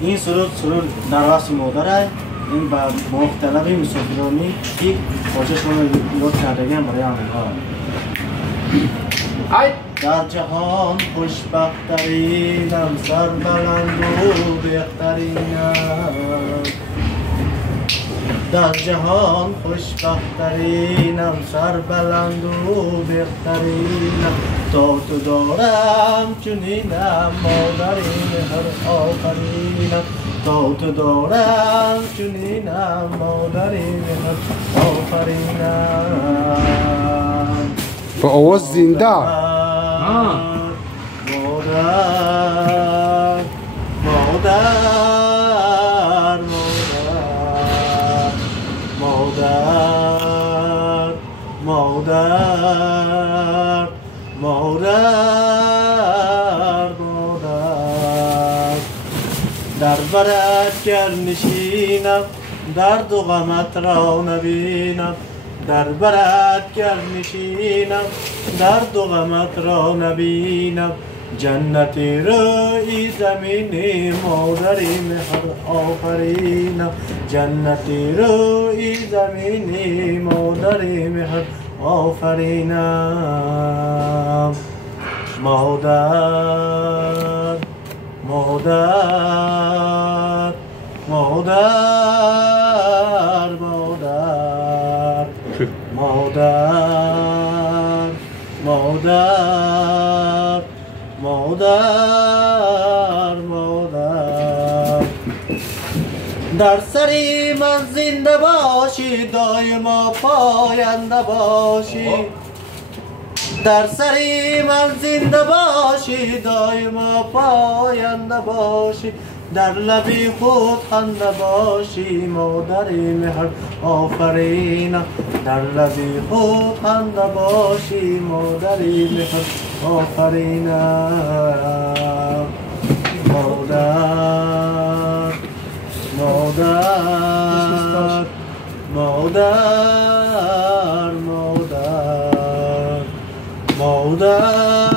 این سرود در وصف مادره. این با مختلفی مسافرانی که خواهششون لطف کردگیم برای آنها. در جهان خوشبخت‌ترینم، سربلند و بهترینم. در جهان خوشبخت‌ترینم، سربلند و بهترینم. تا تو دارم چنینم، مادرین هر آفرینم. تا تو دارم چنینم، مادرین هر آفرینم. با آواز زنده. در برت گر نشینم، درد و غمت را نبینم. در برت گر نشینم، درد و غمت را نبینم. جنتی روی زمین مادری مهر آفرینم. جنتی روی زمین مادری مهر آفرینم. مادر مادر مادر مادر مادر مادر مادر مادر. در سری من زنده باشی، دایما پاینده باشی. در سری من زنده باشی، دایما پاینده باشی. در لبی خود خنده باشی، مادری مهر آفرینم. در لبی خود خنده باشی، مادری مهر آفرینم. مادر مادر مادر مادر مادر